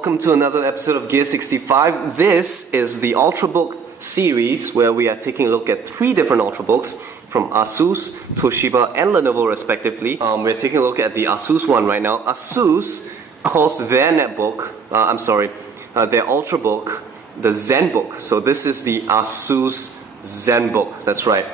Welcome to another episode of Gear65. This is the Ultrabook series where we are taking a look at 3 different Ultrabooks from Asus, Toshiba and Lenovo respectively. We're taking a look at the Asus one right now. Asus calls their netbook, their Ultrabook, the Zenbook. So this is the Asus Zenbook, that's right.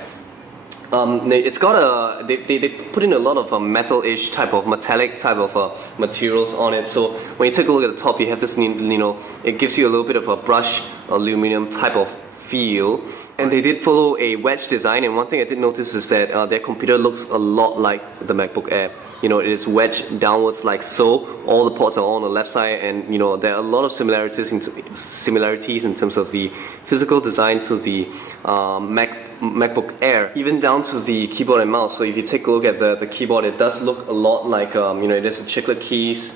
It's got they put in a lot of metal-ish type of metallic type of materials on it. So when you take a look at the top, you have this, it gives you a little bit of a brushed aluminum type of feel. And they did follow a wedge design. And one thing I did notice is that their computer looks a lot like the MacBook Air. It is wedged downwards like so. All the ports are all on the left side, and there are a lot of similarities in terms of the physical design to the MacBook Air, even down to the keyboard and mouse. So if you take a look at the keyboard, it does look a lot like it has the chiclet keys,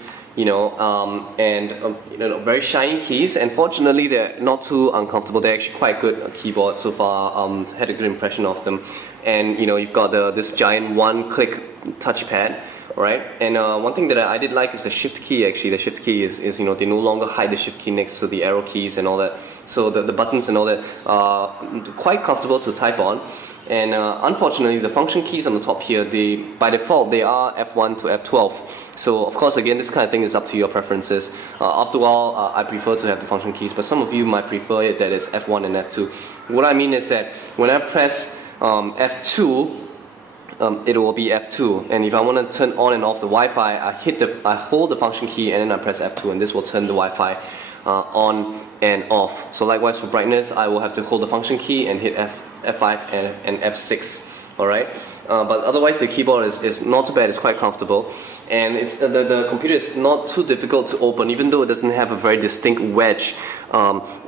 very shiny keys. And fortunately, they're not too uncomfortable. They're actually quite good keyboard so far. Had a good impression of them. And you've got this giant one-click touchpad. Right, and one thing that I did like is the shift key. Actually, the shift key is they no longer hide the shift key next to the arrow keys and all that. So the buttons and all that are quite comfortable to type on. And unfortunately, the function keys on the top here, by default they are F1 to F12. So of course, again, this kind of thing is up to your preferences. After a while, I prefer to have the function keys, but some of you might prefer it that is F1 and F2. What I mean is that when I press F2, it will be F2, and if I want to turn on and off the Wi-Fi, I hold the function key and then I press F2, and this will turn the Wi-Fi on and off. So likewise for brightness, I will have to hold the function key and hit F5 and F6. All right, but otherwise the keyboard is not too bad. It's quite comfortable, and the computer is not too difficult to open, even though it doesn't have a very distinct wedge.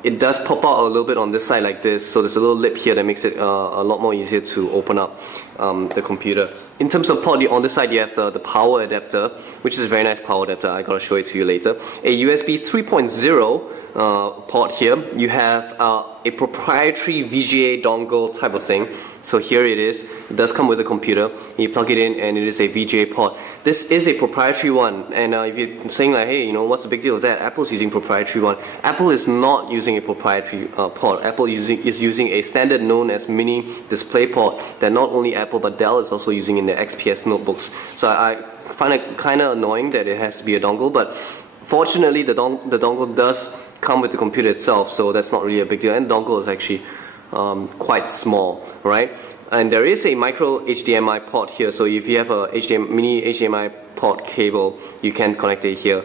It does pop out a little bit on this side like this, so there's a little lip here that makes it a lot more easier to open up the computer. In terms of port, on this side you have the power adapter, which is a very nice power adapter. I gotta show it to you later. A USB 3.0 port here. You have a proprietary VGA dongle type of thing. So here it is. It does come with a computer. You plug it in and it is a VGA port. This is a proprietary one, and if you're saying like, hey, what's the big deal with that? Apple's using proprietary one. Apple is not using a proprietary port. Apple is using a standard known as mini display port that not only Apple but Dell is also using in their XPS notebooks. So I find it kind of annoying that it has to be a dongle, but fortunately the dongle does come with the computer itself, so that's not really a big deal. And the dongle is actually quite small, right? And there is a micro HDMI port here, so if you have a mini HDMI port cable, you can connect it here.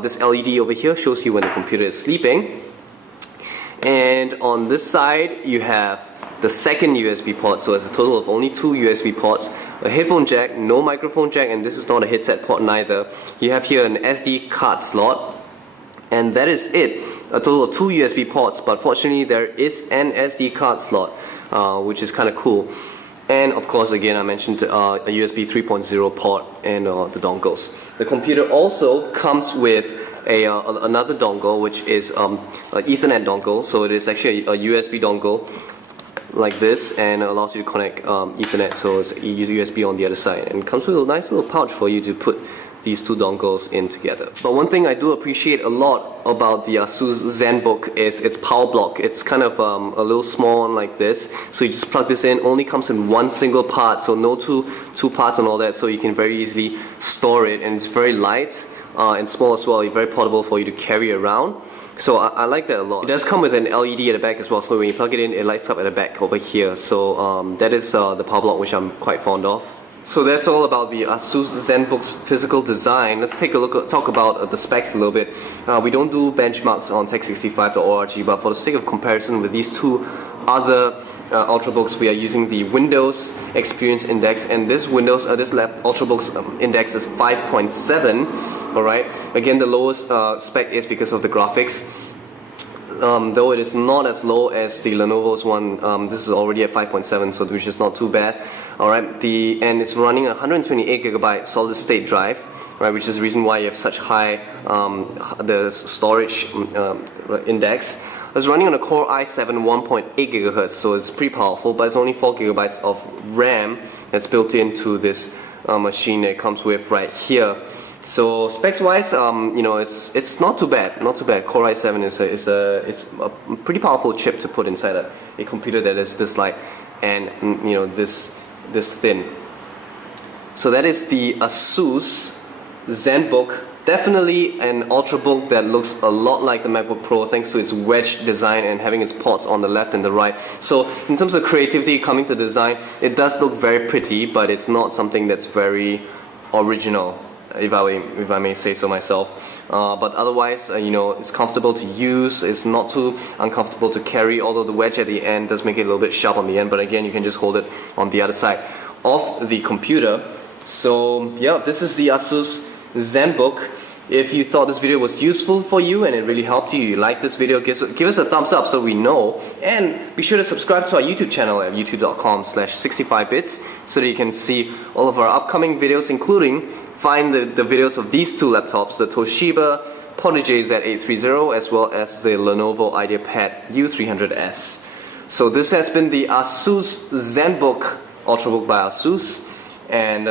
This LED over here shows you when the computer is sleeping. And on this side, you have the second USB port, so it's a total of only 2 USB ports. A headphone jack, no microphone jack, and this is not a headset port neither. You have here an SD card slot, and that is it. A total of 2 USB ports, but fortunately there is an SD card slot, which is kind of cool. And of course, again, I mentioned a USB 3.0 port and the dongles. The computer also comes with another dongle, which is an Ethernet dongle. So it is actually a USB dongle like this, and it allows you to connect Ethernet. So it's USB on the other side, and it comes with a nice little pouch for you to put these 2 dongles in together. But one thing I do appreciate a lot about the Asus Zenbook is its power block. It's kind of a little small one like this, so you just plug this in. Only comes in one single part, so no two parts and all that, so you can very easily store it, and it's very light and small as well. It's very portable for you to carry around. So I like that a lot. It does come with an LED at the back as well, so when you plug it in, it lights up at the back over here. So that is the power block, which I'm quite fond of. So that's all about the Asus Zenbook's physical design. Let's take a look, talk about the specs a little bit. We don't do benchmarks on tech65.org, but for the sake of comparison with these 2 other Ultrabooks, we are using the Windows Experience Index, and this Ultrabook's index is 5.7. Alright, again, the lowest spec is because of the graphics. Though it is not as low as the Lenovo's one, this is already at 5.7, so which is not too bad. Alright, and it's running a 128GB solid state drive, right, which is the reason why you have such high the storage index. It's running on a Core i7 1.8 GHz, so it's pretty powerful, but it's only 4GB of RAM that's built into this machine that it comes with right here. So specs wise, you know, it's not too bad. Core i7 is a pretty powerful chip to put inside a computer that is this light and you know this thin. So that is the Asus Zenbook. Definitely an Ultrabook that looks a lot like the MacBook Pro thanks to its wedge design and having its ports on the left and the right. So in terms of creativity coming to design, it does look very pretty, but it's not something that's very original, if I may say so myself. But otherwise, you know, it's comfortable to use, it's not too uncomfortable to carry, although the wedge at the end does make it a little bit sharp on the end, but again, you can just hold it on the other side of the computer. So yeah, this is the Asus Zenbook. If you thought this video was useful for you and it really helped you liked this video, give us a thumbs up so we know. And be sure to subscribe to our YouTube channel at youtube.com/65bits so that you can see all of our upcoming videos, including find the videos of these two laptops, the Toshiba Prodigy Z830 as well as the Lenovo IdeaPad U300S. So this has been the Asus Zenbook Ultrabook by Asus, and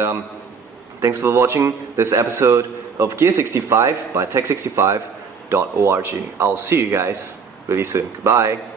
thanks for watching this episode of Gear65 by Tech65.org. I'll see you guys really soon. Goodbye.